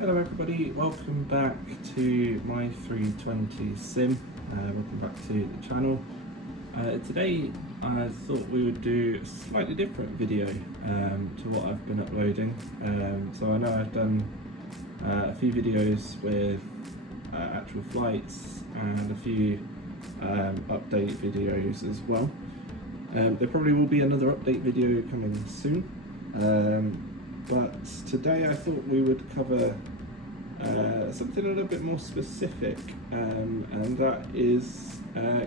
Hello everybody, welcome back to my 320 sim. Welcome back to the channel. Today I thought we would do a slightly different video to what I've been uploading. So I know I've done a few videos with actual flights and a few update videos as well. There probably will be another update video coming soon. But today I thought we would cover something a little bit more specific, and that is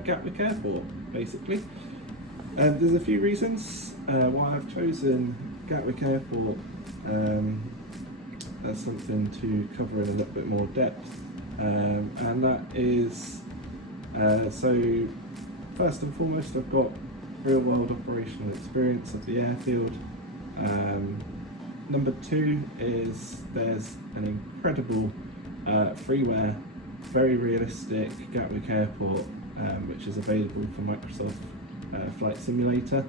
Gatwick Airport, basically. There's a few reasons why I've chosen Gatwick Airport as something to cover in a little bit more depth, and that is, so first and foremost, I've got real-world operational experience of the airfield. Number two is there's an incredible freeware, very realistic Gatwick Airport, which is available for Microsoft Flight Simulator.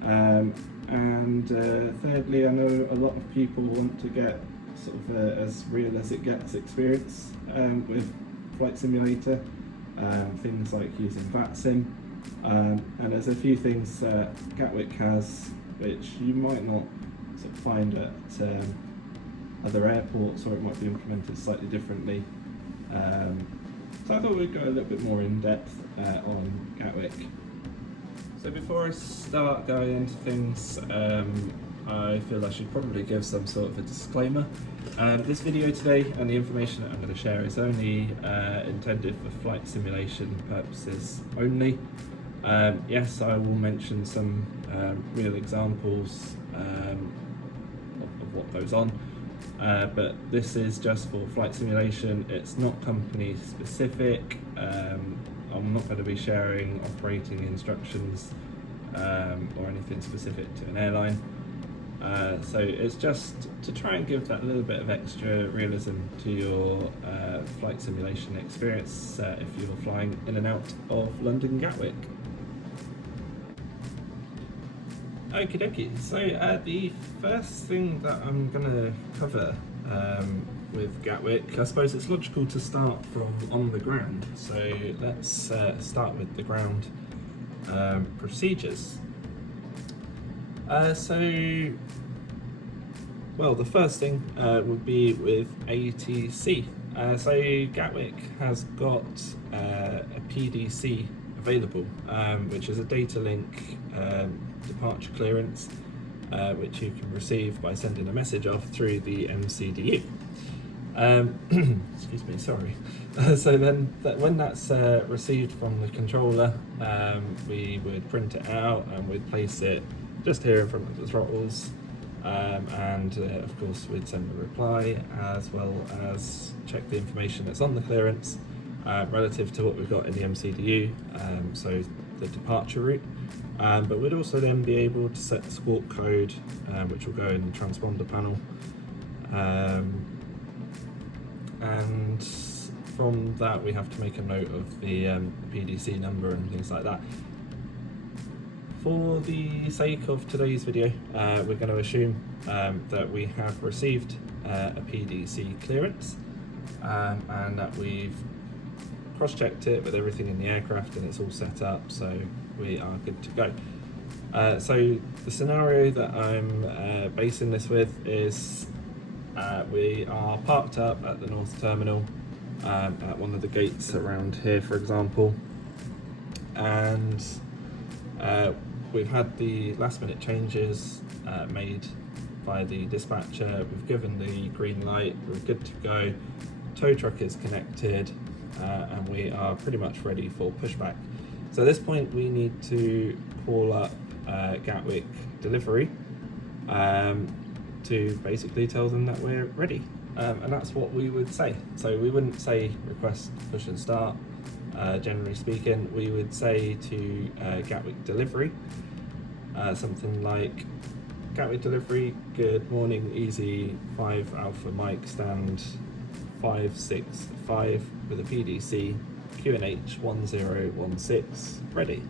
And thirdly, I know a lot of people want to get sort of as real as it gets experience with Flight Simulator, things like using VatSim, and there's a few things that Gatwick has which you might not sort of find at other airports, or it might be implemented slightly differently. So I thought we'd go a little bit more in depth on Gatwick. So before I start going into things, I feel I should probably give some sort of a disclaimer. This video today and the information that I'm going to share is only intended for flight simulation purposes only. Yes, I will mention some real examples of what goes on, but this is just for flight simulation. It's not company specific. I'm not going to be sharing operating instructions or anything specific to an airline. So it's just to try and give that little bit of extra realism to your flight simulation experience if you're flying in and out of London Gatwick. Okie dokie, so the first thing that I'm going to cover with Gatwick, I suppose it's logical to start from on the ground, so let's start with the ground procedures. Well, the first thing would be with ATC. So Gatwick has got a PDC available, which is a data link departure clearance, which you can receive by sending a message off through the MCDU. Excuse me, sorry. So then when that's received from the controller, we would print it out and we'd place it just here in front of the throttles, and of course we'd send a reply as well as check the information that's on the clearance relative to what we've got in the MCDU, so the departure route. But we'd also then be able to set the squawk code, which will go in the transponder panel, and from that we have to make a note of the PDC number and things like that. For the sake of today's video, we're going to assume that we have received a PDC clearance, and that we've cross-checked it with everything in the aircraft and it's all set up, so we are good to go. So the scenario that I'm basing this with is we are parked up at the North Terminal at one of the gates around here, for example, and we've had the last minute changes made by the dispatcher. We've given the green light, we're good to go, tow truck is connected, and we are pretty much ready for pushback. So at this point we need to call up Gatwick delivery to basically tell them that we're ready, and that's what we would say. So we wouldn't say request push and start. Generally speaking, we would say to Gatwick delivery something like, Gatwick delivery, good morning, easy 5 Alpha Mike stand 565 with a PDC QNH 1016 ready.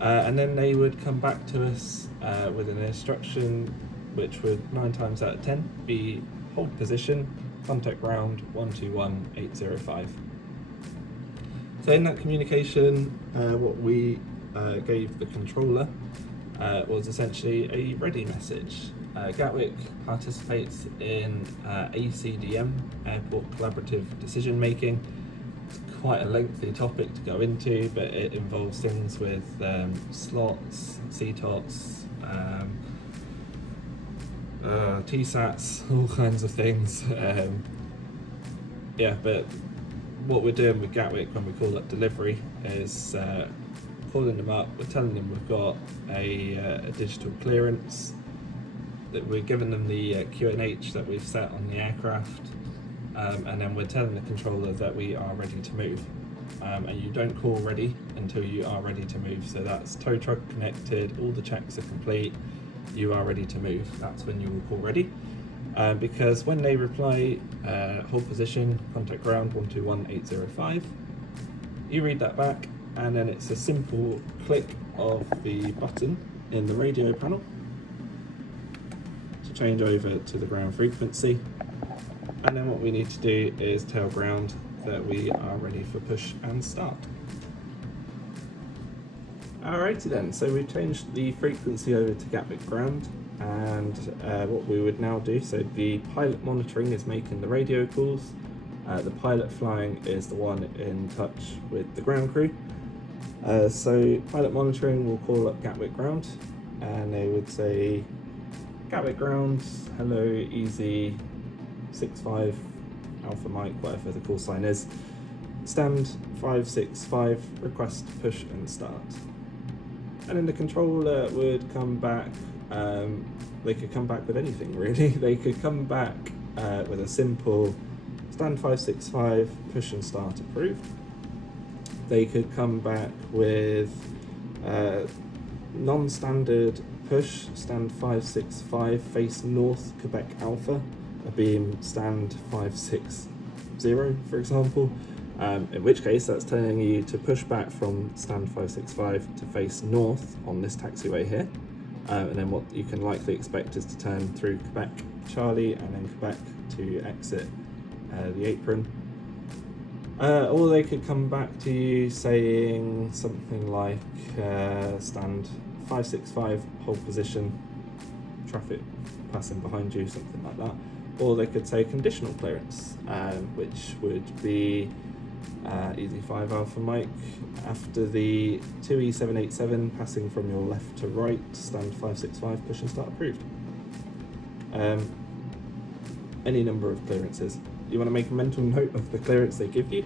And then they would come back to us with an instruction which would 9 times out of 10 be hold position, contact ground 121805. So in that communication, what we gave the controller was essentially a ready message. Gatwick participates in ACDM, Airport Collaborative Decision Making. It's quite a lengthy topic to go into, but it involves things with slots, CTOTs, TSATs, all kinds of things. Yeah, but what we're doing with Gatwick when we call up delivery is calling them up, we're telling them we've got a digital clearance, that we're giving them the QNH that we've set on the aircraft, and then we're telling the controller that we are ready to move. And you don't call ready until you are ready to move. So that's tow truck connected, all the checks are complete, you are ready to move. That's when you will call ready. Because when they reply, hold position, contact ground 121805, you read that back, and then it's a simple click of the button in the radio panel to change over to the ground frequency. And then what we need to do is tell ground that we are ready for push and start. Alrighty then, so we've changed the frequency over to Gatwick ground, and what we would now do, so the pilot monitoring is making the radio calls, the pilot flying is the one in touch with the ground crew. So pilot monitoring will call up Gatwick ground, and they would say, Gatwick ground, hello, easy 65 Alpha Mike, whatever the call sign is, stand 565, request push and start. And then the controller would come back, they could come back with anything really. They could come back with a simple stand 565, push and start approved. They could come back with non-standard push, stand 565, face north, Quebec Alpha, a beam stand 560, for example. In which case that's telling you to push back from stand 565 to face north on this taxiway here. And then what you can likely expect is to turn through Quebec Charlie and then Quebec to exit the apron. Or they could come back to you saying something like stand 565, hold position, traffic passing behind you, something like that. Or they could say conditional clearance, which would be easy 5 Alpha Mike, after the 2E787 passing from your left to right, stand 565, push and start approved. Any number of clearances. You want to make a mental note of the clearance they give you,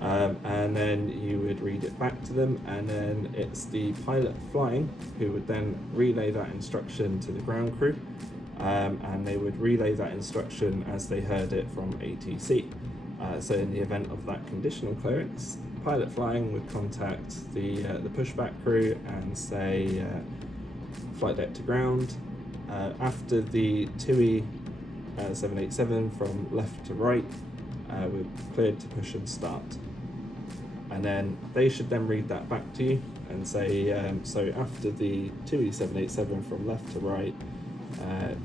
and then you would read it back to them, and then it's the pilot flying who would then relay that instruction to the ground crew, and they would relay that instruction as they heard it from ATC. So in the event of that conditional clearance, pilot flying would contact the pushback crew and say flight deck to ground. After the 2E787 from left to right, we're cleared to push and start. And then they should then read that back to you and say, so after the 2E787 from left to right,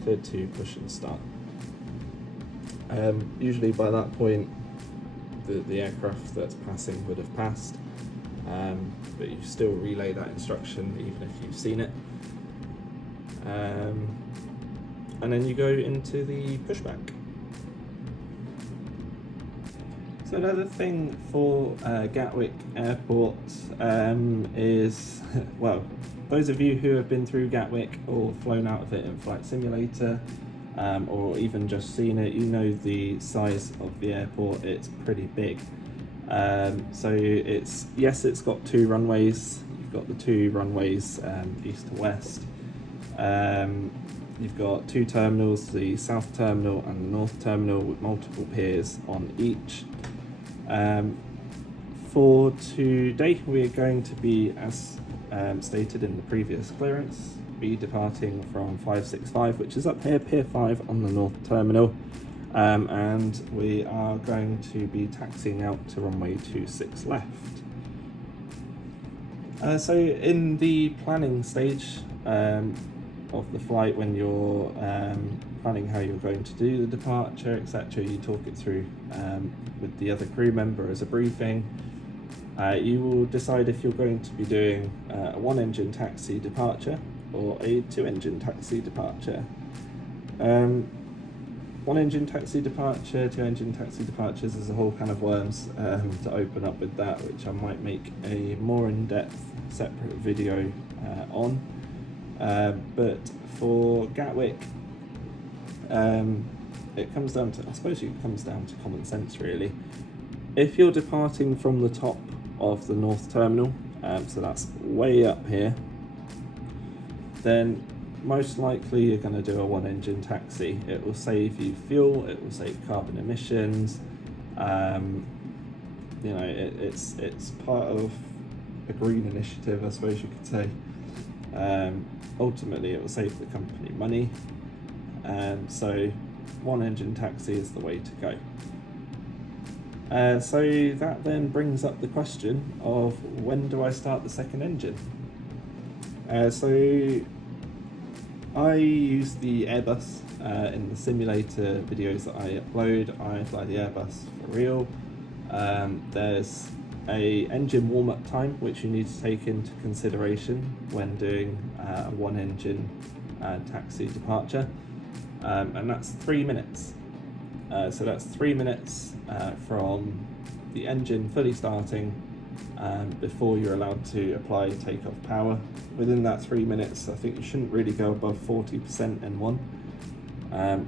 cleared to push and start. Usually by that point, the aircraft that's passing would have passed, but you still relay that instruction even if you've seen it. And then you go into the pushback. So another thing for Gatwick Airport is, well, those of you who have been through Gatwick or flown out of it in Flight Simulator, or even just seen it, you know the size of the airport. It's pretty big. So it's got 2 runways. You've got the 2 runways east to west. You've got 2 terminals, the south terminal and the north terminal, with multiple piers on each. For today, we're going to be, as stated in the previous clearance, be departing from 565, which is up here, Pier 5 on the north terminal, and we are going to be taxiing out to runway 26 left. So in the planning stage, of the flight when you're planning how you're going to do the departure, etc. You talk it through with the other crew member as a briefing. You will decide if you're going to be doing a 1-engine taxi departure or a 2-engine taxi departure. 1-engine taxi departure, 2-engine taxi departures, there's a whole can of worms to open up with that, which I might make a more in-depth separate video on. But for Gatwick, it comes down to, I suppose it comes down to common sense really. If you're departing from the top of the North Terminal, so that's way up here, then most likely you're going to do a 1-engine taxi. It will save you fuel, it will save carbon emissions. You know, it's part of a green initiative, I suppose you could say. Ultimately, it will save the company money, so 1-engine taxi is the way to go. So that then brings up the question of, when do I start the second engine? So I use the Airbus in the simulator videos that I upload. I fly the Airbus for real. There's a engine warm-up time which you need to take into consideration when doing a 1-engine taxi departure, and that's 3 minutes. So that's 3 minutes from the engine fully starting before you're allowed to apply takeoff power. Within that 3 minutes, I think you shouldn't really go above 40% N1. I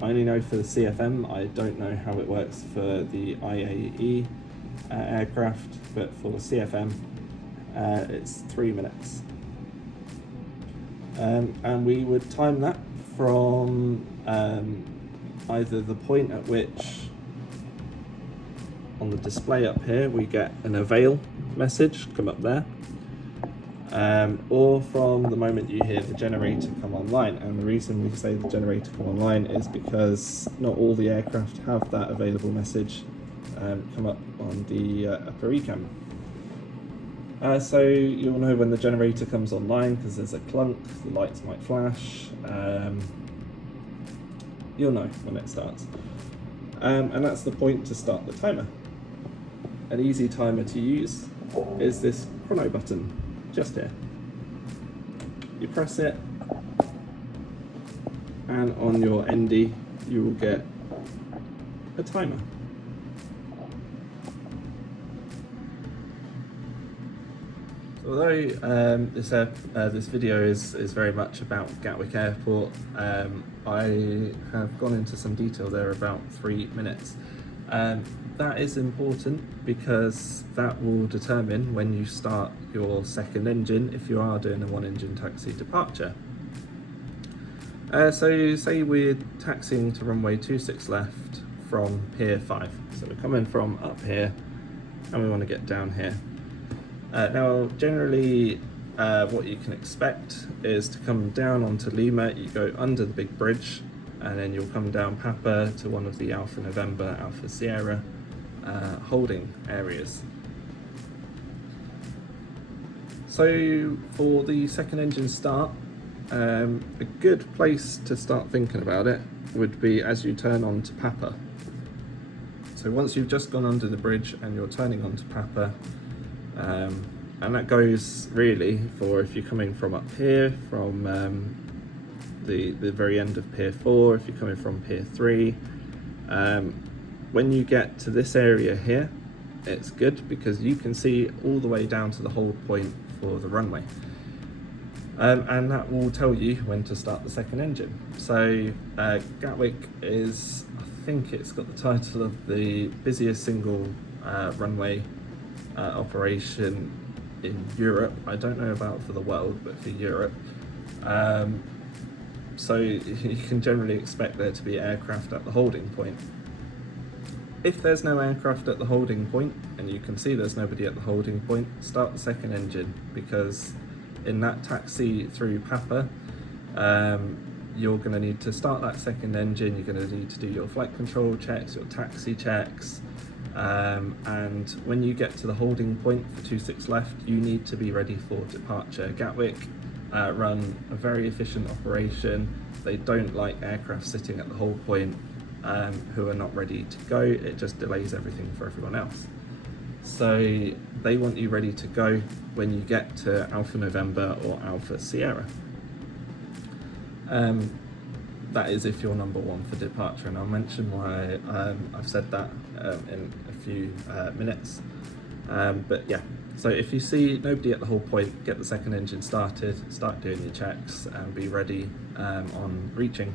only know for the CFM, I don't know how it works for the IAE aircraft, but for the CFM, it's 3 minutes. And we would time that from either the point at which, on the display up here, we get an avail message come up there, or from the moment you hear the generator come online. And the reason we say the generator come online is because not all the aircraft have that available message come up on the upper ECAM. So you'll know when the generator comes online because there's a clunk, the lights might flash, you'll know when it starts. And that's the point to start the timer. An easy timer to use is this chrono button just here. You press it, and on your ND you will get a timer. So although this video is very much about Gatwick Airport, I have gone into some detail there about 3 minutes. That is important because that will determine when you start your second engine if you are doing a 1-engine taxi departure. So say we're taxiing to runway 26 left from Pier 5. So we're coming from up here and we want to get down here. Now generally what you can expect is to come down onto Lima, you go under the big bridge, and then you'll come down Papa to one of the Alpha November, Alpha Sierra holding areas. So for the second engine start, a good place to start thinking about it would be as you turn on to Papa. So once you've just gone under the bridge and you're turning onto Papa, and that goes really for if you're coming from up here, from the very end of Pier 4, if you're coming from Pier 3. When you get to this area here, it's good because you can see all the way down to the hold point for the runway. And that will tell you when to start the second engine. So Gatwick is, I think it's got the title of the busiest single runway operation in Europe. I don't know about for the world, but for Europe. So you can generally expect there to be aircraft at the holding point. If there's no aircraft at the holding point, and you can see there's nobody at the holding point, start the second engine, because in that taxi through Papa, you're going to need to start that second engine, you're going to need to do your flight control checks, your taxi checks, and when you get to the holding point for 26 left, you need to be ready for departure. Gatwick run a very efficient operation. They don't like aircraft sitting at the hold point who are not ready to go. It just delays everything for everyone else. So they want you ready to go when you get to Alpha November or Alpha Sierra. That is if you're number one for departure, and I'll mention why I've said that in a few minutes. But yeah, so if you see nobody at the hold point, get the second engine started, start doing your checks and be ready on reaching.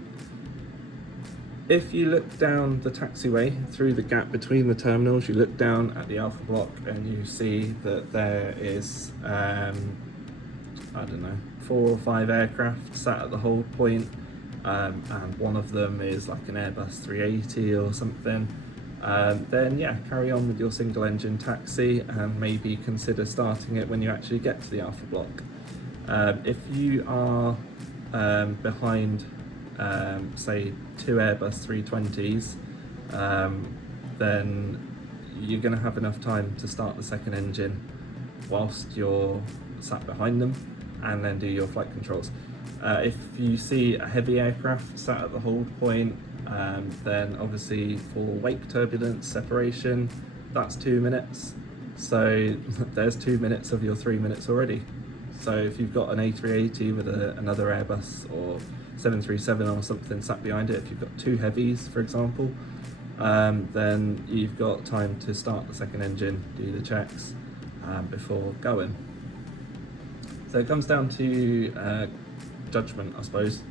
If you look down the taxiway through the gap between the terminals, you look down at the Alpha block and you see that there is, I don't know, 4 or 5 aircraft sat at the hold point, and one of them is like an Airbus 380 or something. Then yeah, carry on with your single engine taxi and maybe consider starting it when you actually get to the Alpha block. If you are behind say 2 Airbus 320s, then you're going to have enough time to start the second engine whilst you're sat behind them and then do your flight controls. If you see a heavy aircraft sat at the hold point, then obviously for wake turbulence separation, that's 2 minutes. So there's 2 minutes of your 3 minutes already. So if you've got an A380 with another Airbus or 737 or something sat behind it, if you've got 2 heavies, for example, then you've got time to start the second engine, do the checks before going. So it comes down to judgment, I suppose.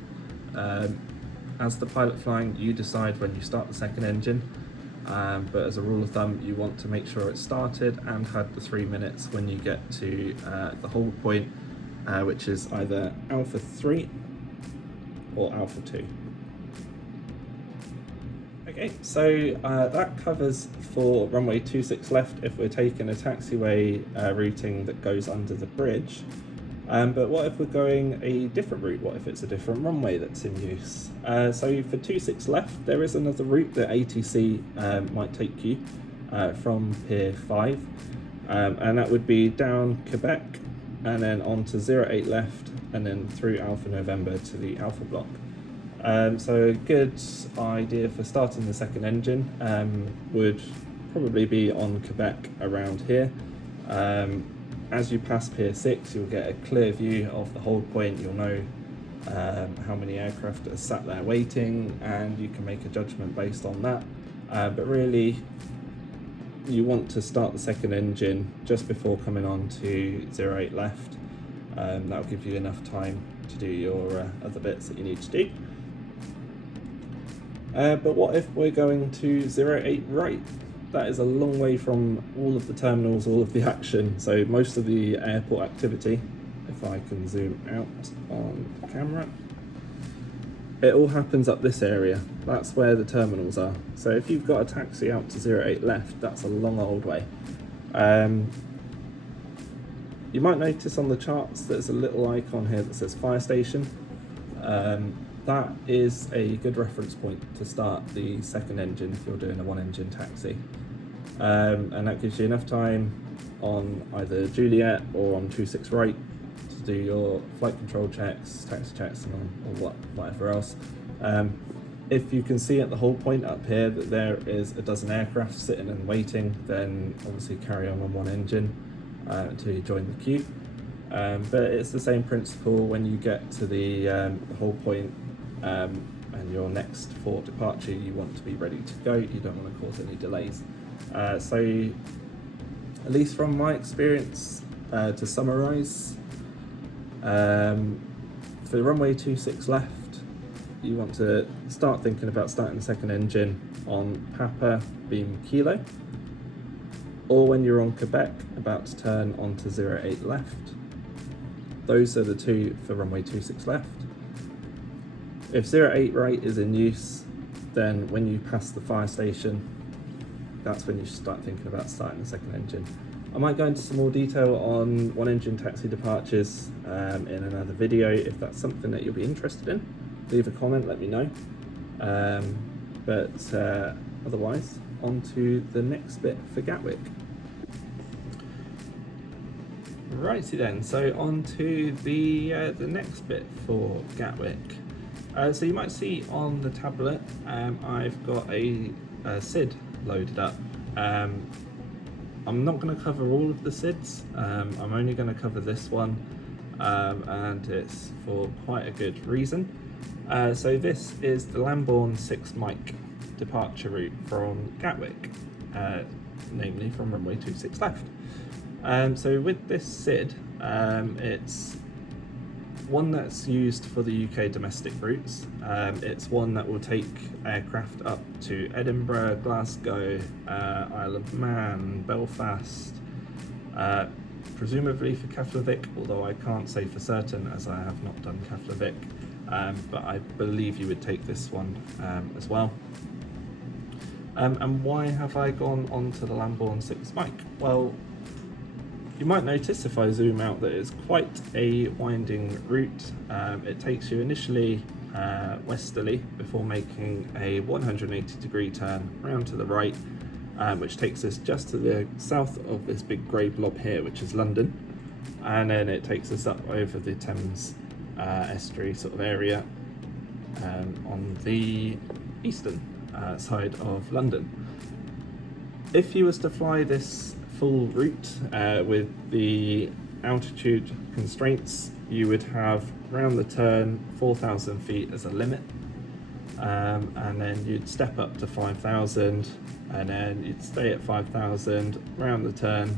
As the pilot flying, you decide when you start the second engine, but as a rule of thumb, you want to make sure it's started and had the 3 minutes when you get to the hold point, which is either Alpha 3 or Alpha 2. Okay, so that covers for runway 26 left if we're taking a taxiway routing that goes under the bridge. But what if we're going a different route? What if it's a different runway that's in use? So for 26 left, there is another route that ATC might take you from Pier 5, and that would be down Quebec and then on to 08 left and then through Alpha November to the Alpha block. So a good idea for starting the second engine would probably be on Quebec around here. As you pass Pier 6, you'll get a clear view of the hold point. You'll know how many aircraft are sat there waiting, and you can make a judgment based on that. But really, you want to start the second engine just before coming on to 08 left. That'll give you enough time to do your other bits that you need to do. But what if we're going to 08 right? That is a long way from all of the terminals, all of the action. So most of the airport activity, if I can zoom out on the camera, it all happens up this area. That's where the terminals are. So if you've got a taxi out to 08 left, that's a long old way. You might notice on the charts there's a little icon here that says fire station. That is a good reference point to start the second engine if you're doing a 1-engine taxi. And that gives you enough time on either Juliet or on 26 right to do your flight control checks, taxi checks, and whatever else. If you can see at the hold point up here that there is a dozen aircraft sitting and waiting, then obviously carry on 1 engine until you join the queue. But it's the same principle when you get to the hold point and your next for departure. You want to be ready to go. You don't want to cause any delays. So at least from my experience, to summarise, for the runway 26 left, you want to start thinking about starting the second engine on Papa Beam Kilo, or when you're on Quebec about to turn onto 08 left. Those are the two for runway 26 left. If 08 right is in use, then when you pass the fire station, that's when you should start thinking about starting the second engine. I might go into some more detail on 1-engine taxi departures in another video. If that's something that you'll be interested in, leave a comment, let me know. But otherwise, on to the next bit for Gatwick. Righty then, so on to the next bit for Gatwick. So you might see on the tablet I've got a SID loaded up. I'm not going to cover all of the SIDs, I'm only going to cover this one, and it's for quite a good reason. So this is the Lambourne 6 Mike departure route from Gatwick, namely from runway 26 left. So with this SID, it's one that's used for the UK domestic routes. It's one that will take aircraft up to Edinburgh, Glasgow, Isle of Man, Belfast, presumably for Gatwick, although I can't say for certain as I have not done Gatwick, but I believe you would take this one as well. And why have I gone on to the Lambourne 6 Mike? Well, you might notice if I zoom out that it's quite a winding route. It takes you initially westerly before making a 180-degree turn around to the right, which takes us just to the south of this big grey blob here, which is London. And then it takes us up over the Thames estuary sort of area on the eastern side of London. If you was to fly this full route with the altitude constraints, you would have round the turn 4,000 feet as a limit, and then you'd step up to 5,000, and then you'd stay at 5,000 round the turn,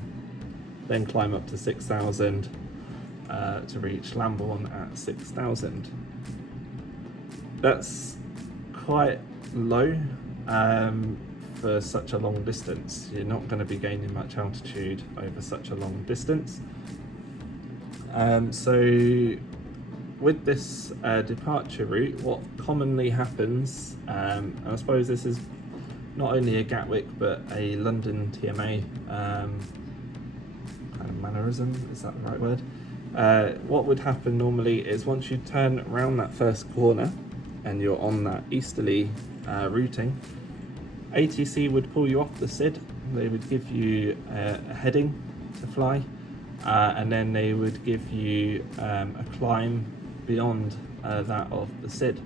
then climb up to 6,000 to reach Lambourne at 6,000. That's quite low for such a long distance. You're not going to be gaining much altitude over such a long distance. So with this departure route, what commonly happens, and I suppose this is not only a Gatwick but a London TMA kind of mannerism, is that the right word? What would happen normally is once you turn around that first corner and you're on that easterly routing, ATC would pull you off the SID. They would give you a heading to fly, and then they would give you a climb beyond that of the SID.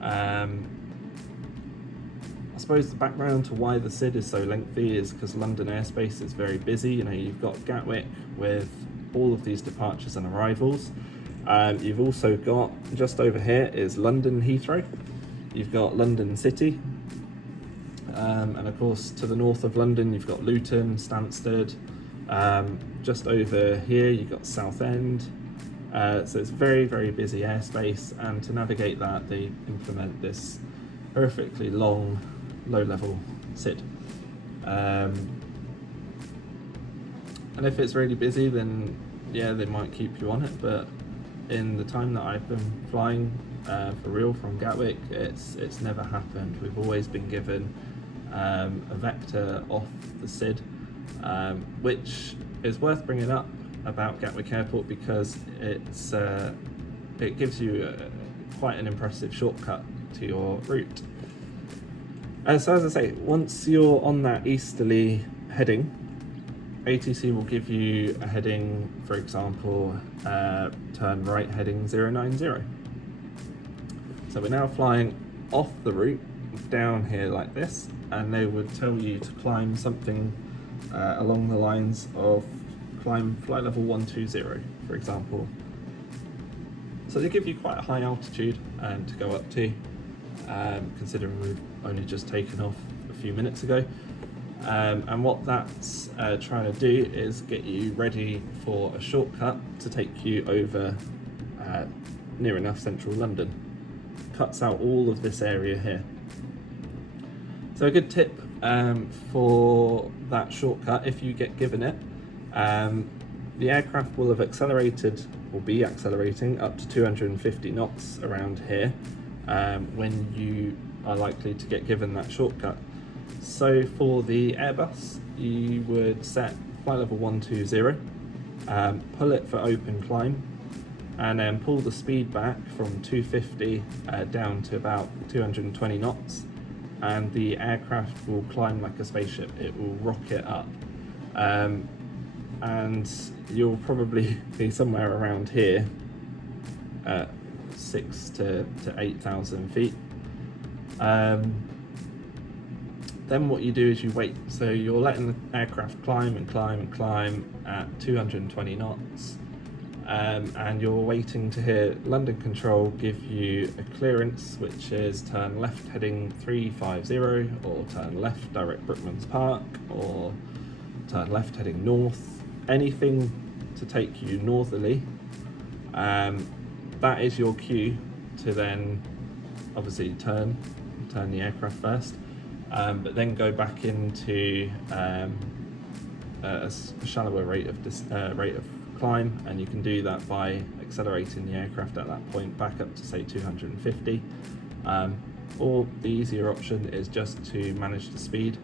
I suppose the background to why the SID is so lengthy is because London airspace is very busy. You know, you've got Gatwick with all of these departures and arrivals. You've also got, just over here is London Heathrow. You've got London City. And of course, to the north of London, you've got Luton, Stansted. Just over here, you've got Southend. So it's very, very busy airspace. And to navigate that, they implement this horrifically long, low-level SID. And if it's really busy, then yeah, they might keep you on it. But in the time that I've been flying for real from Gatwick, it's never happened. We've always been given a vector off the SID, which is worth bringing up about Gatwick Airport because it gives you quite an impressive shortcut to your route. So as I say, once you're on that easterly heading, ATC will give you a heading, for example, turn right heading 090. So we're now flying off the route down here like this, and they would tell you to climb something along the lines of climb flight level 120, for example. So they give you quite a high altitude to go up to, considering we've only just taken off a few minutes ago. And what that's trying to do is get you ready for a shortcut to take you over near enough central London. Cuts out all of this area here. So a good tip for that shortcut, if you get given it, the aircraft will have accelerated, will be accelerating up to 250 knots around here when you are likely to get given that shortcut. So for the Airbus, you would set flight level 120, pull it for open climb, and then pull the speed back from 250 down to about 220 knots, and the aircraft will climb like a spaceship. It will rocket up. and you'll probably be somewhere around here at 6,000 to 8,000 feet. Then what you do is you wait. So you're letting the aircraft climb and climb and climb at 220 knots, and you're waiting to hear London Control give you a clearance, which is turn left heading 350, or turn left direct Brookmans Park, or turn left heading north, anything to take you northerly. That is your cue to then obviously turn the aircraft first, but then go back into a shallower rate of climb, and you can do that by accelerating the aircraft at that point back up to say 250, or the easier option is just to manage the speed,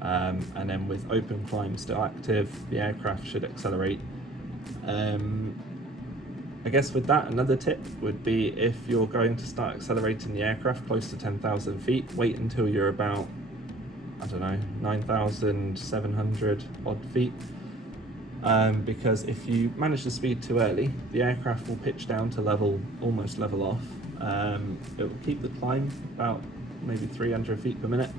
and then with open climb still active, the aircraft should accelerate. I guess with that, another tip would be, if you're going to start accelerating the aircraft close to 10,000 feet, wait until you're about, I don't know, 9,700 odd feet. Because if you manage the speed too early, the aircraft will pitch down to almost level off. It will keep the climb about maybe 300 feet per minute,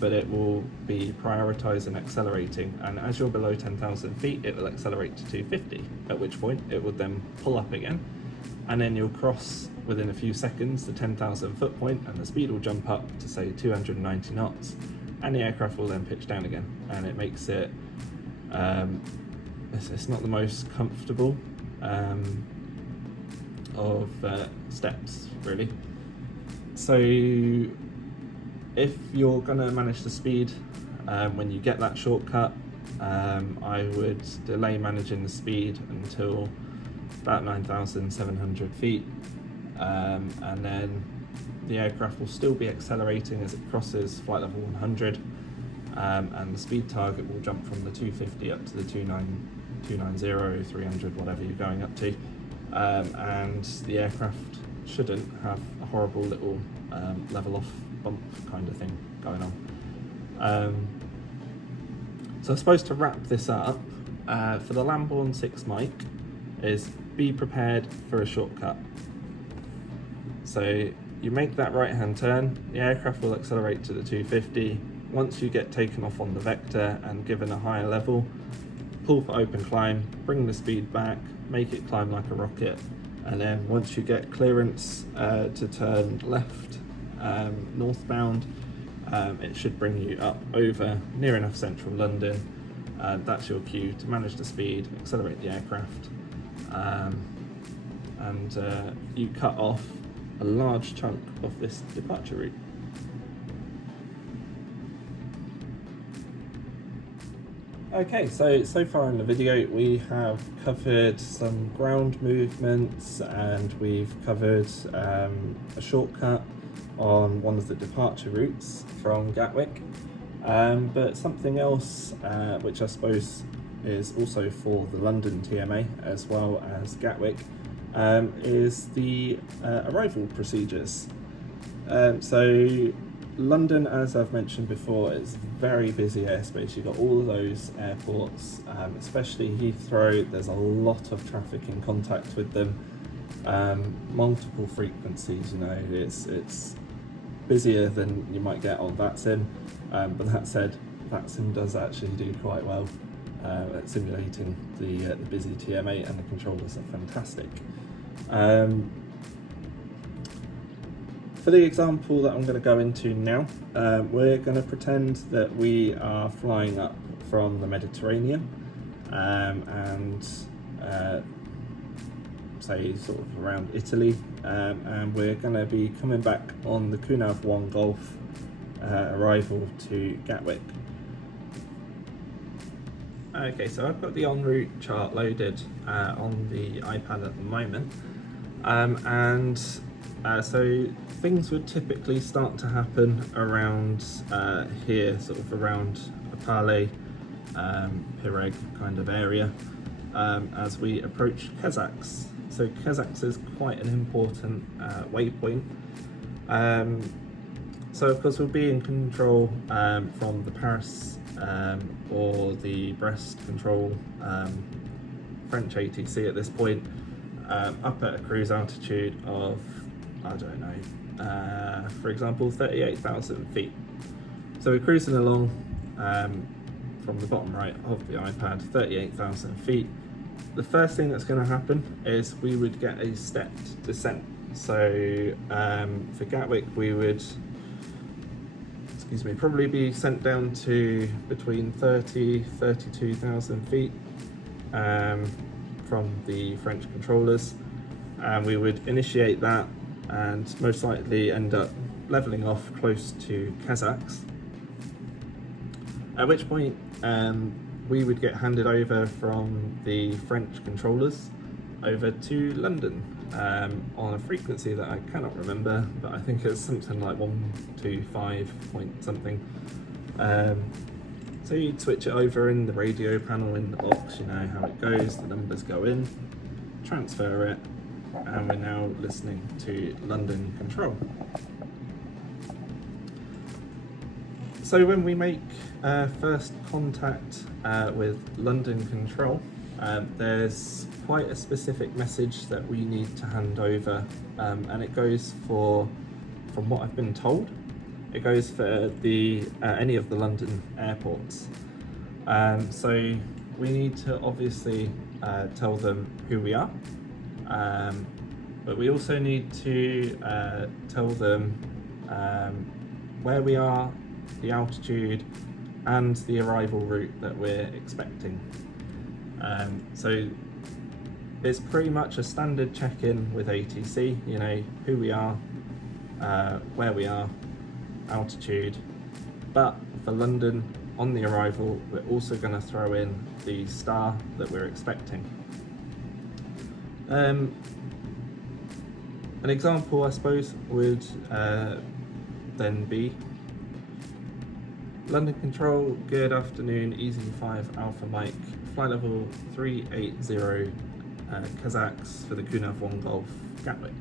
but it will be prioritising accelerating, and as you're below 10,000 feet it will accelerate to 250, at which point it will then pull up again, and then you'll cross within a few seconds the 10,000 foot point, and the speed will jump up to say 290 knots, and the aircraft will then pitch down again, and it makes it it's not the most comfortable of steps, really. So if you're going to manage the speed when you get that shortcut, I would delay managing the speed until about 9,700 feet, and then the aircraft will still be accelerating as it crosses flight level 100, and the speed target will jump from the 250 up to the 290, 300, whatever you're going up to, and the aircraft shouldn't have a horrible little level off bump kind of thing going on. So I suppose to wrap this up, for the Lambourn 6 mic is be prepared for a shortcut. So you make that right hand turn, the aircraft will accelerate to the 250. Once you get taken off on the vector and given a higher level, pull for open climb, bring the speed back, make it climb like a rocket, and then once you get clearance to turn left northbound, it should bring you up over near enough central London. That's your cue to manage the speed, accelerate the aircraft, and you cut off a large chunk of this departure route. Okay, so far in the video we have covered some ground movements, and we've covered a shortcut on one of the departure routes from Gatwick, but something else which I suppose is also for the London TMA as well as Gatwick is the arrival procedures. So London, as I've mentioned before, is very busy airspace. You've got all of those airports, especially Heathrow. There's a lot of traffic in contact with them, multiple frequencies. You know, it's busier than you might get on VatSim, but that said, VatSim does actually do quite well at simulating the busy TMA, and the controllers are fantastic. For the example that I'm going to go into now, we're going to pretend that we are flying up from the Mediterranean, and say sort of around Italy, and we're going to be coming back on the Kunav 1 Golf arrival to Gatwick. Okay, so I've got the en route chart loaded on the iPad at the moment, and so things would typically start to happen around here, sort of around Apale, Pireg kind of area, as we approach Kazaks. So Kazaks is quite an important waypoint. So of course we'll be in control from the Paris or the breast control French ATC at this point, up at a cruise altitude of, I don't know, for example, 38,000 feet. So we're cruising along from the bottom right of the iPad, 38,000 feet. The first thing that's going to happen is we would get a stepped descent. So for Gatwick, we would, probably be sent down to between 32,000 feet from the French controllers. And we would initiate that and most likely end up leveling off close to Kazakhs. At which point we would get handed over from the French controllers over to London on a frequency that I cannot remember, but I think it's something like 125 point something. So you'd switch it over in the radio panel in the box, you know how it goes, the numbers go in, transfer it, and we're now listening to London control. So when we make first contact with London control, there's quite a specific message that we need to hand over, and it goes for, from what I've been told, it goes for the any of the London airports. So we need to obviously tell them who we are, but we also need to tell them where we are, the altitude, and the arrival route that we're expecting. So it's pretty much a standard check-in with ATC, you know, who we are, where we are, altitude, but for London, on the arrival, we're also going to throw in the star that we're expecting. An example, I suppose, would then be London Control, good afternoon, EZ5 Alpha Mike, flight level 380, Kazakhs for the Kunav 1 Golf, Gatwick.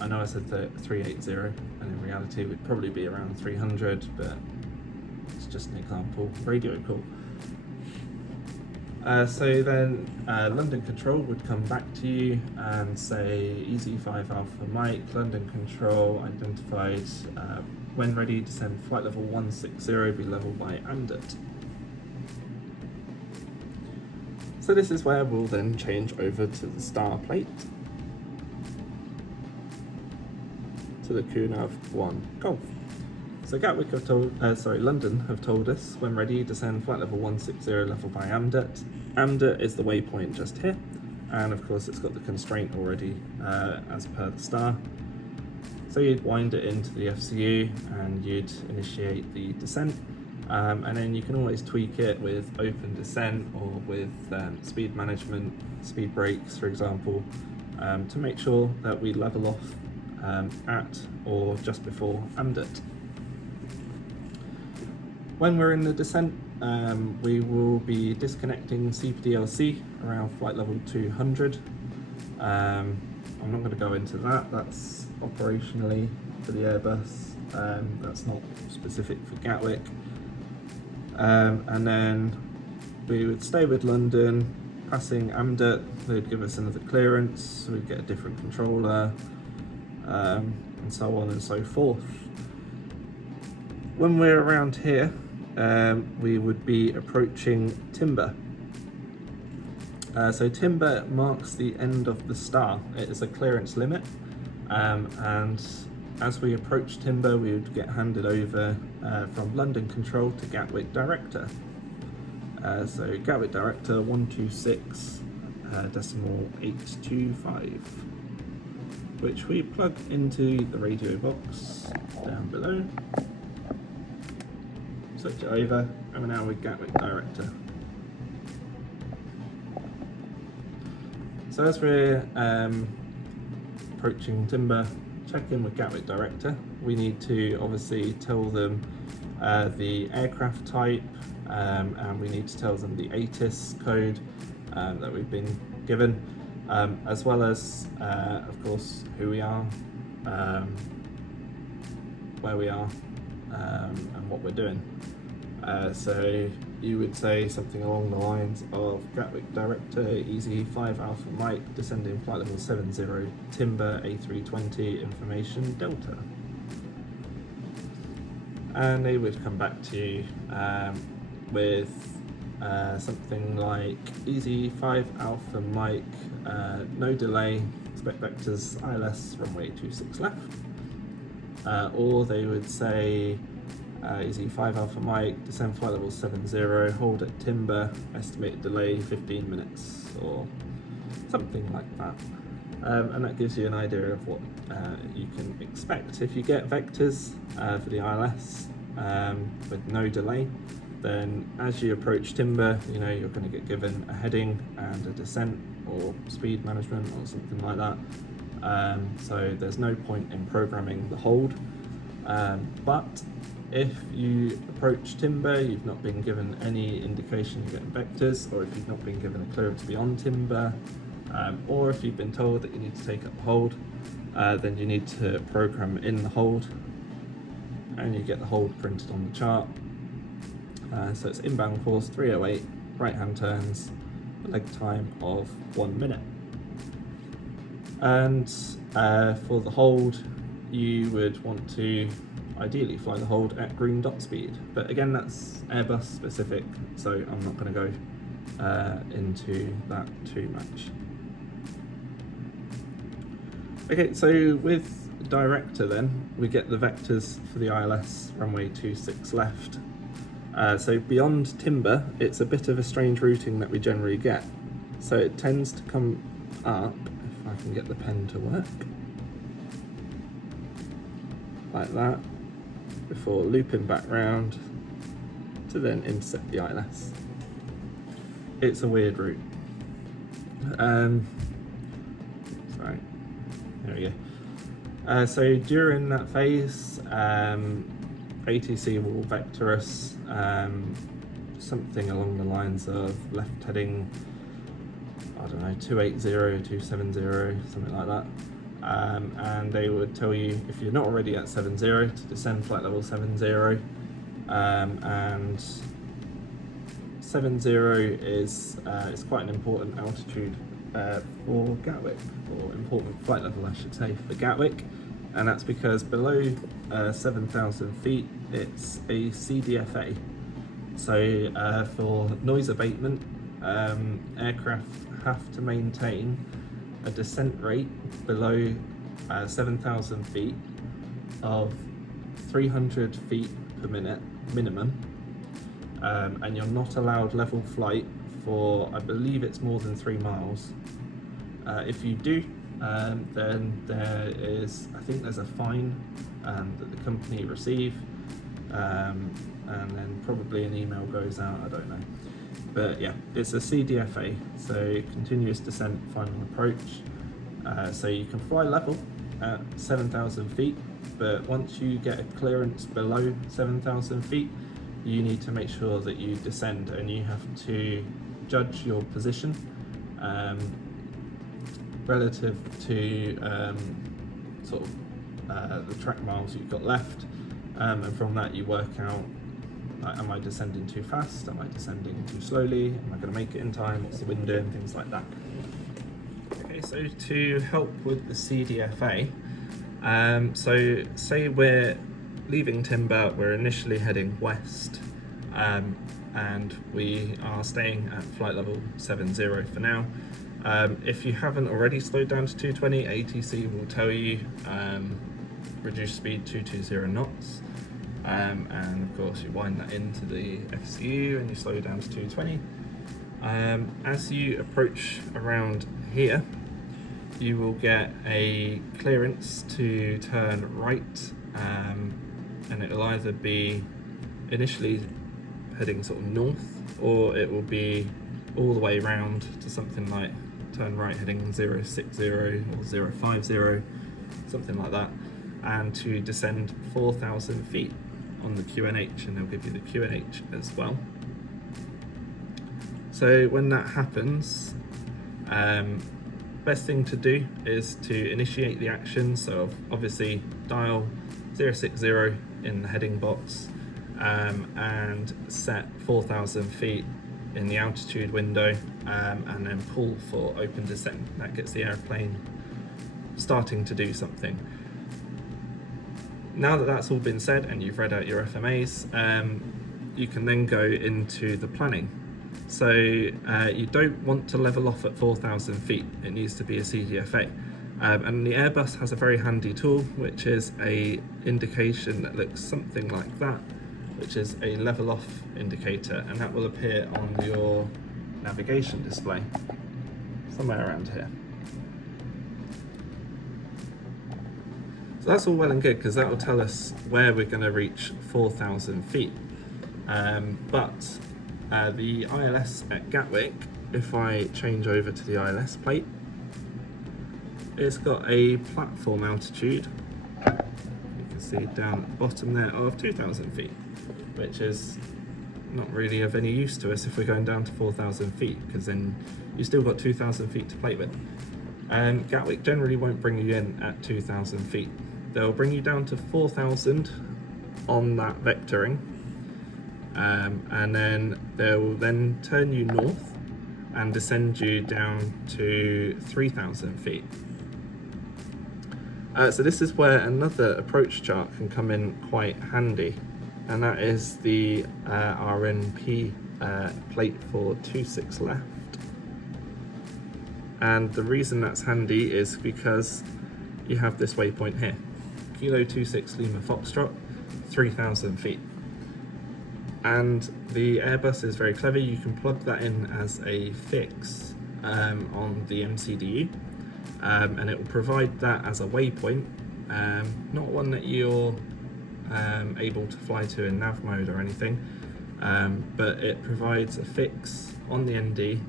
I know I said 380, and in reality it would probably be around 300, but it's just an example. Radio call. So then London Control would come back to you and say EZ5 Alpha Mike, London Control identified, when ready descend flight level 160, be level by AMDT. So this is where we'll then change over to the star plate, to the Kunav 1 Golf. So Gatwick have told, London have told us, when ready, descend flight level 160, level by AMDT. AMDT is the waypoint just here, and of course it's got the constraint already as per the star. So you'd wind it into the FCU and you'd initiate the descent, and then you can always tweak it with open descent or with speed management, speed brakes for example, to make sure that we level off at or just before AMDT. When we're in the descent, we will be disconnecting CPDLC around flight level 200. I'm not going to go into that, that's operationally for the Airbus, that's not specific for Gatwick. And then we would stay with London, passing AMDT, they'd give us another clearance, we'd get a different controller, and so on and so forth. When we're around here, we would be approaching timber. So timber marks the end of the star. It is a clearance limit, and as we approach timber, we would get handed over from London Control to Gatwick Director. So Gatwick Director 126.825, which we plug into the radio box down below. Switch it over, and we're now with Gatwick Director. So as we're approaching timber, check in with Gatwick Director. We need to obviously tell them the aircraft type, and we need to tell them the ATIS code that we've been given, as well as, of course, who we are, where we are, and what we're doing. So you would say something along the lines of Gatwick Director, Easy 5 Alpha Mike, descending flight level 70, Timber A320, information Delta. And they would come back to you with something like Easy 5 Alpha Mike, no delay, expect vectors ILS runway 26 left. Or they would say Easy 5 Alpha Mike, descend flight level 70, hold at Timber, estimated delay 15 minutes, or something like that. And that gives you an idea of what you can expect. If you get vectors for the ILS with no delay, then as you approach Timber, you know you're going to get given a heading and a descent or speed management or something like that. So there's no point in programming the hold. But if you approach Timber, you've not been given any indication you're getting vectors, or if you've not been given a clearance beyond Timber, or if you've been told that you need to take up the hold, then you need to program in the hold, and you get the hold printed on the chart. So it's inbound course 308, right hand turns, leg time of 1 minute. And for the hold, you would want to ideally fly the hold at green dot speed, but again that's Airbus specific, so I'm not going to go into that too much. Okay, so with Director then, we get the vectors for the ILS runway 26 left. So beyond Timber, it's a bit of a strange routing that we generally get. So it tends to come up, if I can get the pen to work, like that, before looping back round to then intercept the ILS. It's a weird route. Sorry, there we go. So during that phase, ATC will vector us something along the lines of left heading, I don't know, 280, 270, something like that. And they would tell you, if you're not already at 70, to descend flight level 70. And 70 is quite an important altitude for Gatwick, or important flight level I should say for Gatwick, and that's because below 7,000 feet it's a CDFA. So for noise abatement, aircraft have to maintain a descent rate below 7,000 feet of 300 feet per minute minimum, and you're not allowed level flight for, I believe it's more than 3 miles. If you do, then there is, I think there's a fine that the company receive, and then probably an email goes out, I don't know. But yeah, it's a CDFA, so continuous descent final approach. So you can fly level at 7,000 feet, but once you get a clearance below 7,000 feet, you need to make sure that you descend, and you have to judge your position relative to the track miles you've got left, and from that you work out, am I descending too fast, am I descending too slowly, am I going to make it in time, what's the wind doing, things like that. Okay, so to help with the CDFA, so say we're leaving Timber, we're initially heading west, and we are staying at flight level 70 for now. If you haven't already slowed down to 220, ATC will tell you reduce speed 220 knots, and of course you wind that into the FCU and you slow down to 220. As you approach around here, you will get a clearance to turn right, and it will either be initially heading sort of north, or it will be all the way around to something like turn right heading 060 or 050, something like that, and to descend 4,000 feet on the QNH, and they'll give you the QNH as well. So when that happens, best thing to do is to initiate the action. So obviously dial 060 in the heading box, and set 4,000 feet in the altitude window, and then pull for open descent. That gets the airplane starting to do something. Now that that's all been said and you've read out your FMAs, you can then go into the planning. So you don't want to level off at 4,000 feet, it needs to be a CDFA. And the Airbus has a very handy tool, which is a indication that looks something like that, which is a level off indicator, and that will appear on your navigation display, somewhere around here. So that's all well and good, because that will tell us where we're going to reach 4,000 feet. But the ILS at Gatwick, if I change over to the ILS plate, it's got a platform altitude, you can see down at the bottom there, of 2,000 feet, which is not really of any use to us if we're going down to 4,000 feet, because then you've still got 2,000 feet to play with. Gatwick generally won't bring you in at 2,000 feet. They'll bring you down to 4,000 on that vectoring, and then they'll then turn you north and descend you down to 3,000 feet. So this is where another approach chart can come in quite handy, and that is the RNP plate for 26 left. And the reason that's handy is because you have this waypoint here, Kilo 26 Lima Foxtrot, 3,000 feet. And the Airbus is very clever, you can plug that in as a fix on the MCDU, and it will provide that as a waypoint, not one that you're able to fly to in nav mode or anything, but it provides a fix on the ND,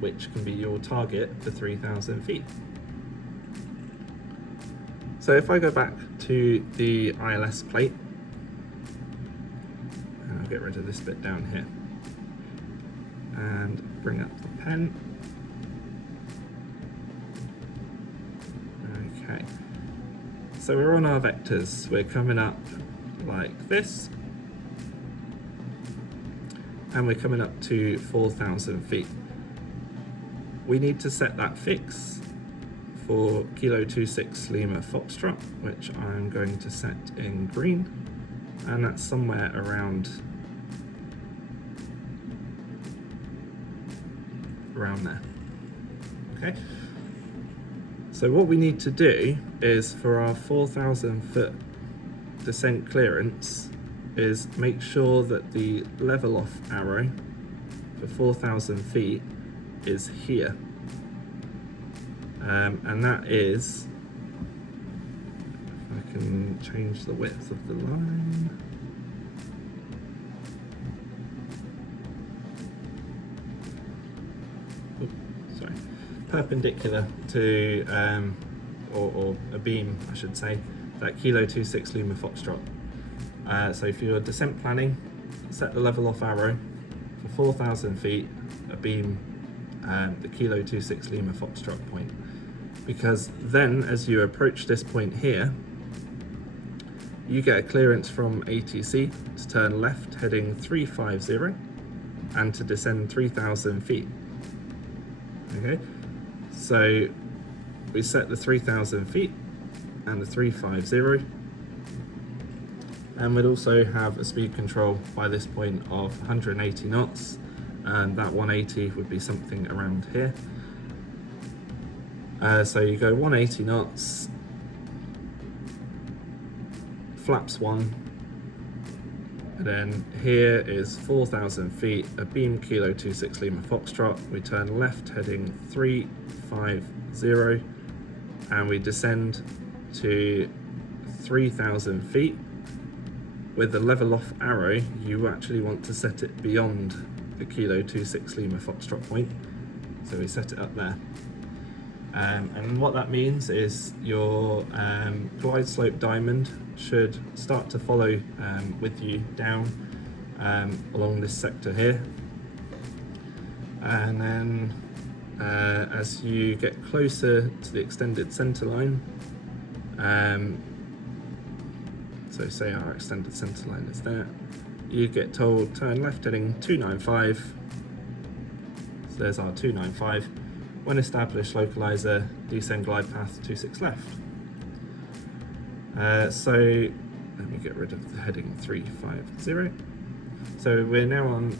which can be your target for 3,000 feet. So if I go back to the ILS plate, and I'll get rid of this bit down here, and bring up the pen. Okay, so we're on our vectors, we're coming up like this, and we're coming up to 4,000 feet. We need to set that fix for Kilo 26 Lima Foxtrot, which I'm going to set in green, and that's somewhere around there. Okay, so what we need to do is, for our 4,000 foot descent clearance, is make sure that the level off arrow for 4,000 feet is here, and that is, if I can change the width of the line, perpendicular to, or a beam I should say, that Kilo 26 Lima Foxtrot. So for your descent planning, set the level off arrow for 4,000 feet, a beam, the Kilo 26 Lima Foxtrot point, because then as you approach this point here, you get a clearance from ATC to turn left heading 350 and to descend 3,000 feet. Okay, so we set the 3,000 feet and the 350, and we'd also have a speed control by this point of 180 knots, and that 180 would be something around here. So you go 180 knots, flaps 1, and then here is 4,000 feet, a beam Kilo 26 Lima Foxtrot. We turn left heading 350, and we descend to 3,000 feet. With the level off arrow, you actually want to set it beyond the Kilo 26 Lima Foxtrot point, so we set it up there. And what that means is your glide slope diamond should start to follow with you down along this sector here, and then as you get closer to the extended centre line, So say our extended centre line is there. You get told turn left heading 295. So there's our 295. When established, localizer, descend glide path 26 left. So let me get rid of the heading 350. So we're now on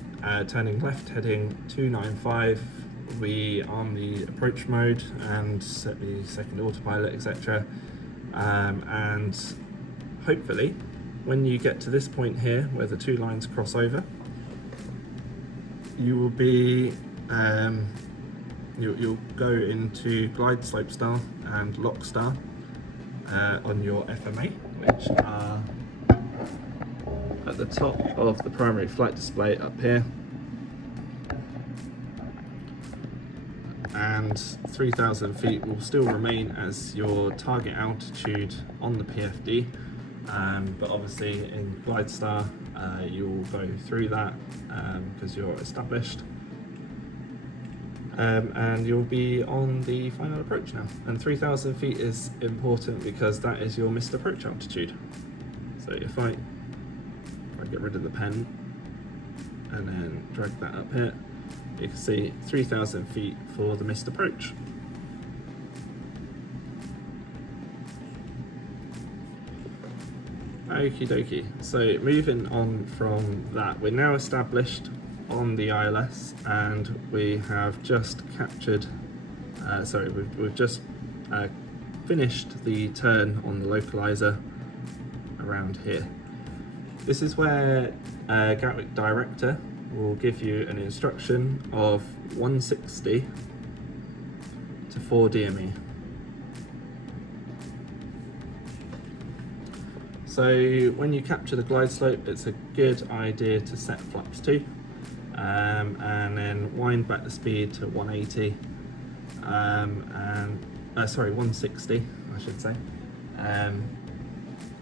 turning left heading 295. We arm the approach mode and set the second autopilot, etc. And hopefully when you get to this point here where the two lines cross over, you will be you'll go into glide slope star and lock star on your FMA, which are at the top of the primary flight display up here, and 3,000 feet will still remain as your target altitude on the PFD, but obviously in glide star you'll go through that because you're established. And you'll be on the final approach now. And 3,000 feet is important because that is your missed approach altitude. So if I get rid of the pen and then drag that up here, you can see 3,000 feet for the missed approach. Okie dokie. So moving on from that, we're now established on the ILS, and we have just captured, we've just finished the turn on the localizer around here. This is where Gatwick Director will give you an instruction of 160 to 4 DME. So when you capture the glide slope, it's a good idea to set flaps 2. And then wind back the speed to 180, 160 I should say,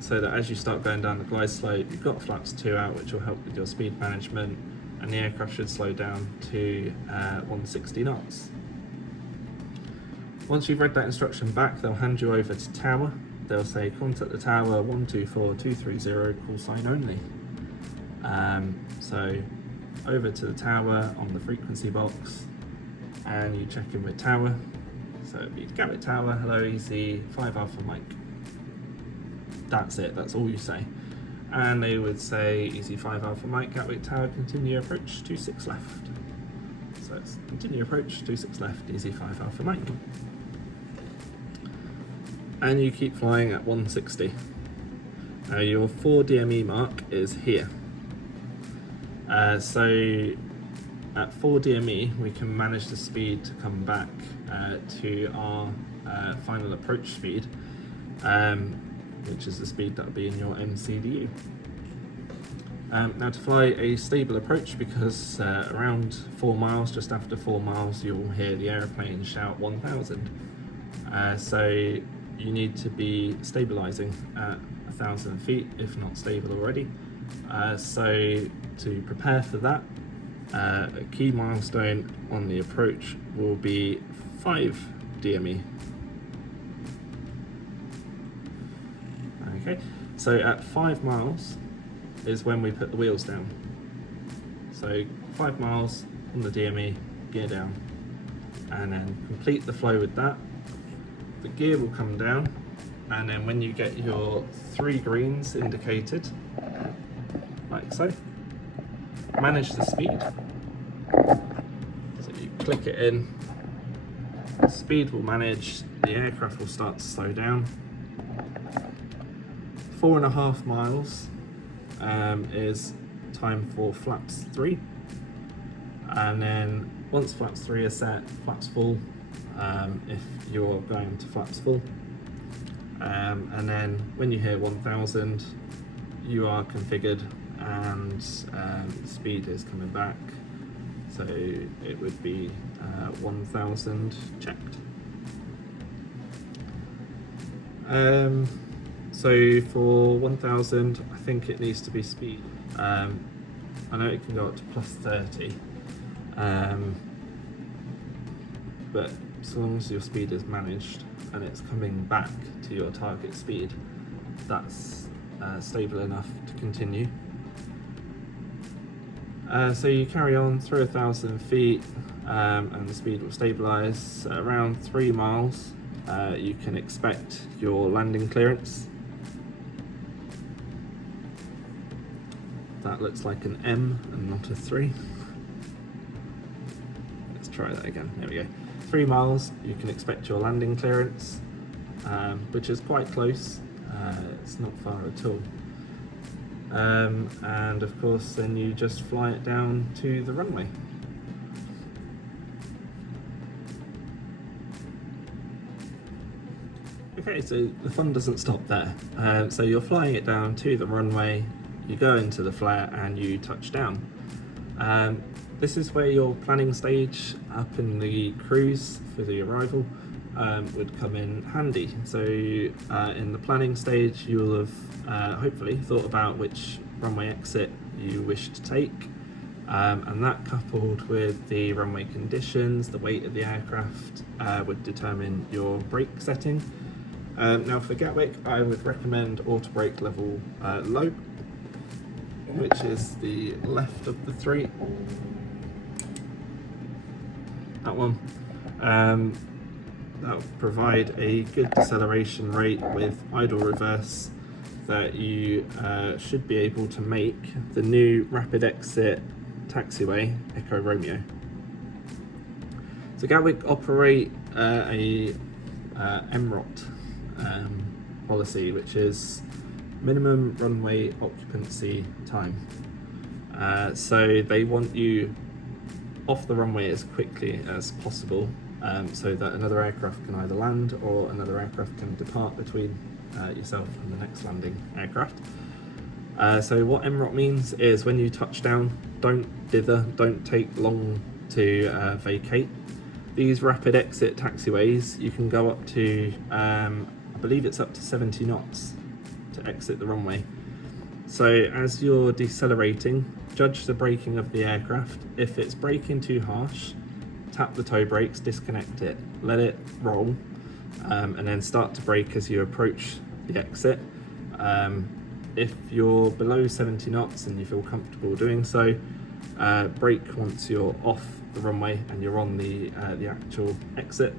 so that as you start going down the glide slope, you've got flaps 2 out, which will help with your speed management, and the aircraft should slow down to 160 knots. Once you've read that instruction back, they'll hand you over to tower. They'll say contact the tower 124230, call sign only. So over to the tower on the frequency box, and you check in with tower. So it'd be Gatwick Tower, hello EC 5 Alpha Mike. That's it, that's all you say. And they would say EC 5 Alpha Mike, Gatwick Tower, continue approach 26 left. So it's continue approach 26 left, EC 5 Alpha Mike. And you keep flying at 160. Now your 4 DME mark is here. So at 4 DME, we can manage the speed to come back to our final approach speed, which is the speed that will be in your MCDU. Now to fly a stable approach, because around 4 miles, just after 4 miles, you'll hear the aeroplane shout 1,000. So you need to be stabilising at 1,000 feet, if not stable already. So to prepare for that, a key milestone on the approach will be 5 DME. Okay, so at 5 miles is when we put the wheels down. So 5 miles on the DME, gear down, and then complete the flow with that. The gear will come down, and then when you get your 3 greens indicated, like so, manage the speed. So you click it in, speed will manage, the aircraft will start to slow down. 4.5 miles is time for flaps 3, and then once flaps 3 are set, flaps full if you're going to flaps full, and then when you hear 1,000 you are configured and speed is coming back, so it would be 1,000 checked. So for 1,000, I think it needs to be speed. I know it can go up to plus 30, but so long as your speed is managed and it's coming back to your target speed, that's stable enough to continue. So you carry on through 1,000 feet and the speed will stabilise. Around 3 miles you can expect your landing clearance. That looks like an M and not a 3. Let's try that again, there we go. 3 miles you can expect your landing clearance, which is quite close, it's not far at all. And of course then you just fly it down to the runway. Okay, so the fun doesn't stop there. So you're flying it down to the runway, you go into the flare and you touch down. This is where your planning stage up in the cruise for the arrival would come in handy. So in the planning stage you'll have hopefully thought about which runway exit you wish to take, and that coupled with the runway conditions, the weight of the aircraft would determine your brake setting. Now for Gatwick I would recommend auto brake level low, which is the left of the 3. That one. That will provide a good deceleration rate with idle reverse that you should be able to make the new rapid exit taxiway Echo Romeo. So Gatwick operate a MROT policy, which is minimum runway occupancy time. So they want you off the runway as quickly as possible, so that another aircraft can either land or another aircraft can depart between yourself and the next landing aircraft. So what MROT means is when you touch down, don't dither, don't take long to vacate. These rapid exit taxiways, you can go up to, I believe it's up to 70 knots to exit the runway. So as you're decelerating, judge the braking of the aircraft. If it's braking too harsh, tap the toe brakes, disconnect it, let it roll, and then start to brake as you approach the exit. If you're below 70 knots and you feel comfortable doing so, brake once you're off the runway and you're on the actual exit.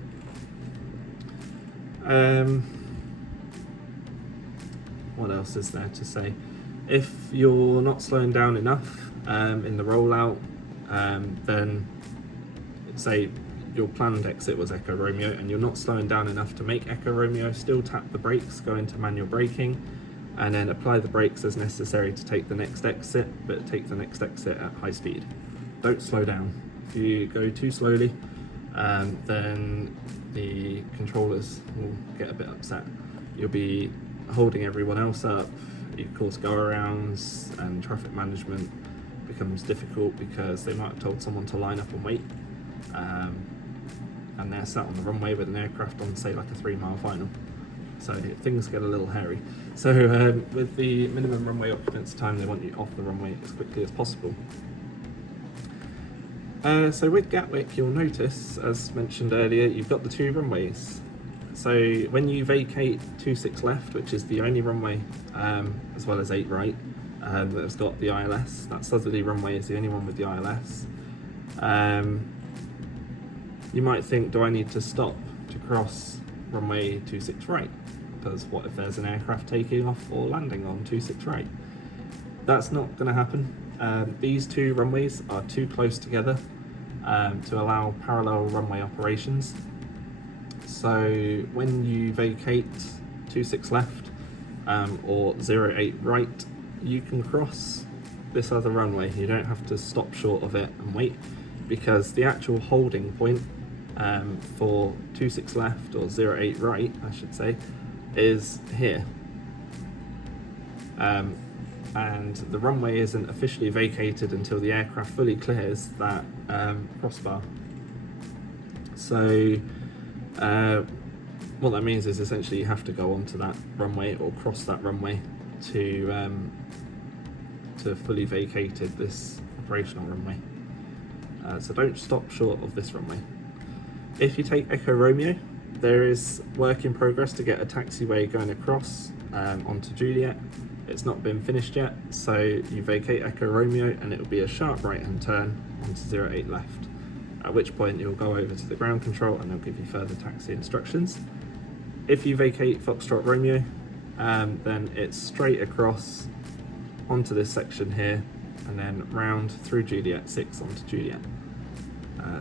What else is there to say? If you're not slowing down enough in the rollout, then say your planned exit was Echo Romeo and you're not slowing down enough to make Echo Romeo, still tap the brakes, go into manual braking, and then apply the brakes as necessary to take the next exit, but take the next exit at high speed. Don't slow down. If you go too slowly, then the controllers will get a bit upset. You'll be holding everyone else up, you cause go-arounds, and traffic management becomes difficult because they might have told someone to line up and wait, and they're sat on the runway with an aircraft on, say, like a 3-mile final. So things get a little hairy. So with the minimum runway occupancy time, they want you off the runway as quickly as possible. So with Gatwick, you'll notice, as mentioned earlier, you've got the 2 runways. So when you vacate 26 left, which is the only runway, as well as 8 right, that's got the ILS, that southerly runway is the only one with the ILS. You might think, do I need to stop to cross runway 26 right? Because what if there's an aircraft taking off or landing on 26 right? That's not going to happen. These 2 runways are too close together to allow parallel runway operations. So when you vacate 26 left or 08 right, you can cross this other runway. You don't have to stop short of it and wait, because the actual holding point for 26 left or 08 right, I should say, is here. And the runway isn't officially vacated until the aircraft fully clears that crossbar. So what that means is essentially you have to go onto that runway or cross that runway to fully vacated this operational runway. So don't stop short of this runway. If you take Echo Romeo, there is work in progress to get a taxiway going across onto Juliet. it's not been finished yet, so you vacate Echo Romeo and it will be a sharp right hand turn onto 08 left, at which point you'll go over to the ground control and they'll give you further taxi instructions. If you vacate Foxtrot Romeo, then it's straight across onto this section here and then round through Juliet 6 onto Juliet.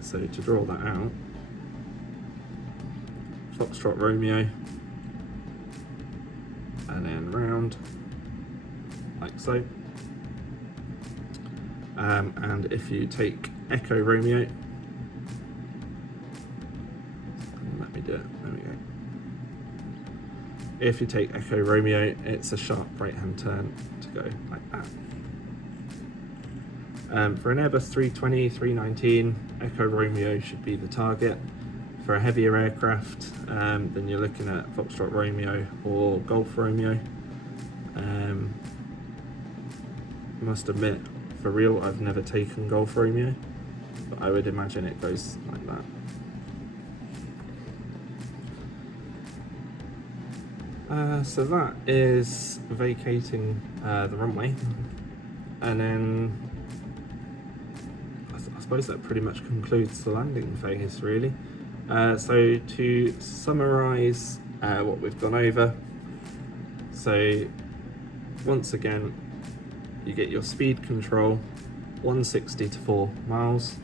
So to draw that out, Foxtrot Romeo and then round like so. And if you take Echo Romeo, let me do it, there we go. If you take Echo Romeo, it's a sharp right hand turn to go like that. For an Airbus 320, 319, Echo Romeo should be the target. For a heavier aircraft, then you're looking at Foxtrot Romeo or Golf Romeo. I must admit, for real, I've never taken Golf Romeo, but I would imagine it goes like that. So that is vacating the runway, and then I suppose that pretty much concludes the landing phase, really. So to summarise what we've gone over, so once again, you get your speed control 160 to 4 miles,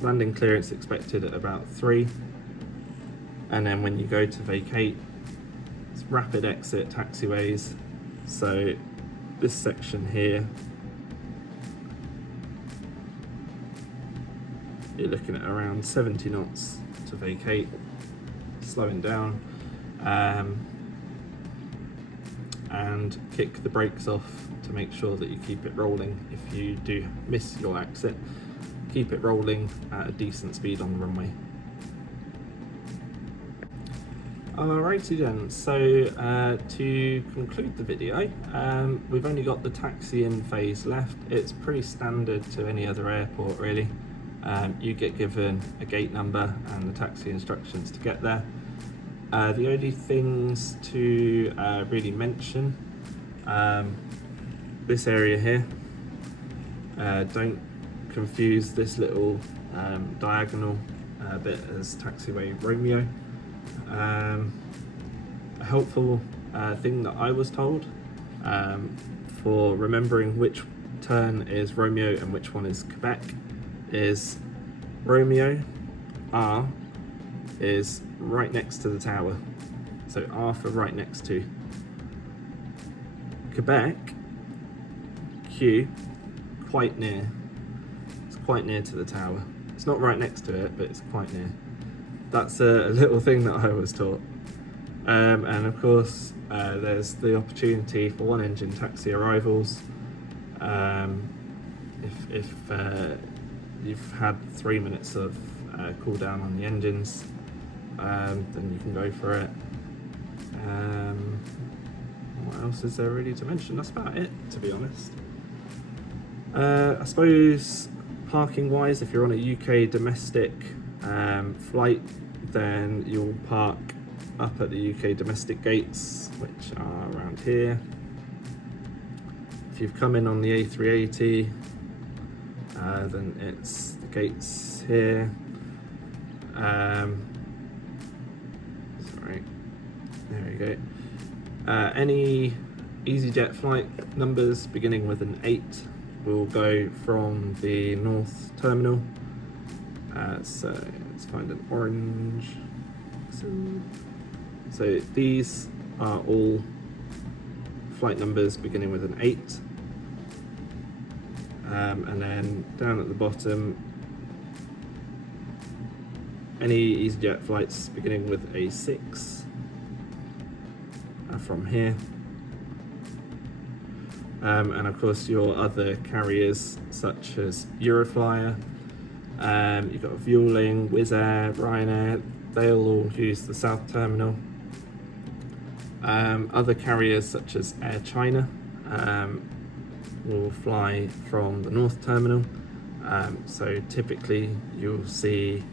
landing clearance expected at about 3, and then when you go to vacate, it's rapid exit taxiways. So this section here, you're looking at around 70 knots to vacate, slowing down, and kick the brakes off to make sure that you keep it rolling. If you do miss your exit, keep it rolling at a decent speed on the runway. Alrighty then, so to conclude the video, we've only got the taxi-in phase left. It's pretty standard to any other airport, really. You get given a gate number and the taxi instructions to get there. The only things to really mention, this area here, don't confuse this little diagonal bit as taxiway Romeo. A helpful thing that I was told for remembering which turn is Romeo and which one is Quebec is Romeo R is right next to the tower, so R for right next to. Quebec Q, quite near. It's quite near to the tower. It's not right next to it, but it's quite near. That's a little thing that I was taught. And of course, there's the opportunity for one engine taxi arrivals. If you've had 3 minutes of cool down on the engines, then you can go for it. What else is there really to mention? That's about it, to be honest. I suppose parking wise, if you're on a UK domestic flight, then you'll park up at the UK domestic gates, which are around here. If you've come in on the A380, then it's the gates here. Sorry, there we go. Any EasyJet flight numbers beginning with an 8 will go from the North Terminal. So let's find an orange. So these are all flight numbers beginning with an 8. And then down at the bottom, any EasyJet flights beginning with a 6 are from here. And of course your other carriers such as Euroflyer, you've got Vueling, Wizz Air, Ryanair, they'll all use the South Terminal. Other carriers such as Air China will fly from the North Terminal. So typically you'll see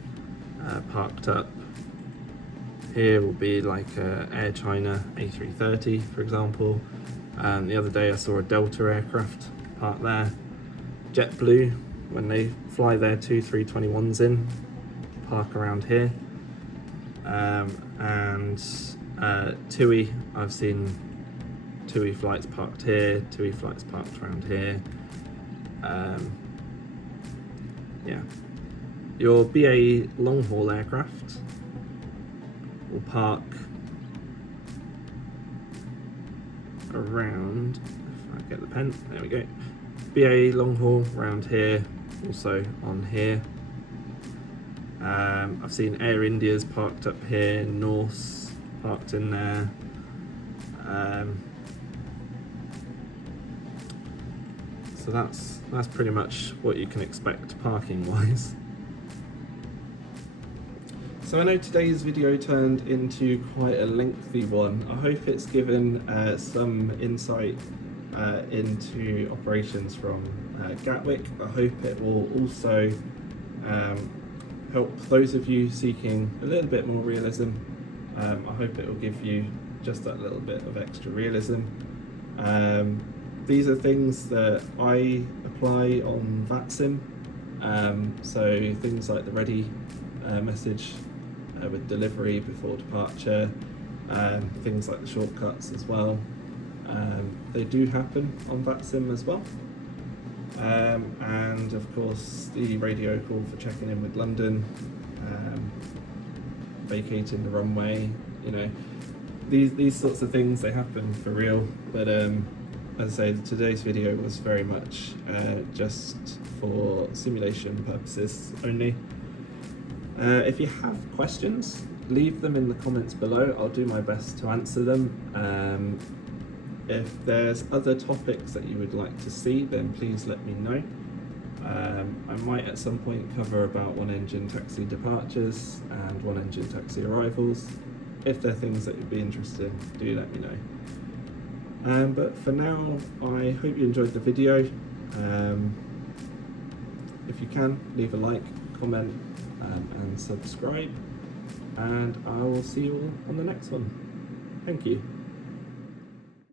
parked up here will be like Air China A330, for example. The other day I saw a Delta aircraft parked there. JetBlue, when they fly their 2 321s in, park around here. And TUI, I've seen TUI flights parked here, TUI flights parked around here. Yeah. Your BA long-haul aircraft will park around, if I get the pen, there we go. BA long-haul around here, also on here. I've seen Air India's parked up here, Norse parked in there. So that's pretty much what you can expect parking wise. So I know today's video turned into quite a lengthy one. I hope it's given some insight into operations from Gatwick. I hope it will also help those of you seeking a little bit more realism. I hope it will give you just that little bit of extra realism. These are things that I apply on VatSim, so things like the ready message with delivery before departure, things like the shortcuts as well. They do happen on VatSim as well. And of course the radio call for checking in with London, vacating the runway, you know, these sorts of things, they happen for real. But as I say, today's video was very much just for simulation purposes only. If you have questions, leave them in the comments below. I'll do my best to answer them. If there's other topics that you would like to see, then please let me know. I might at some point cover about one-engine taxi departures and one-engine taxi arrivals. If they're things that you'd be interested in, do let me know. But for now, I hope you enjoyed the video. If you can, leave a like, comment, and subscribe. And I will see you all on the next one. Thank you.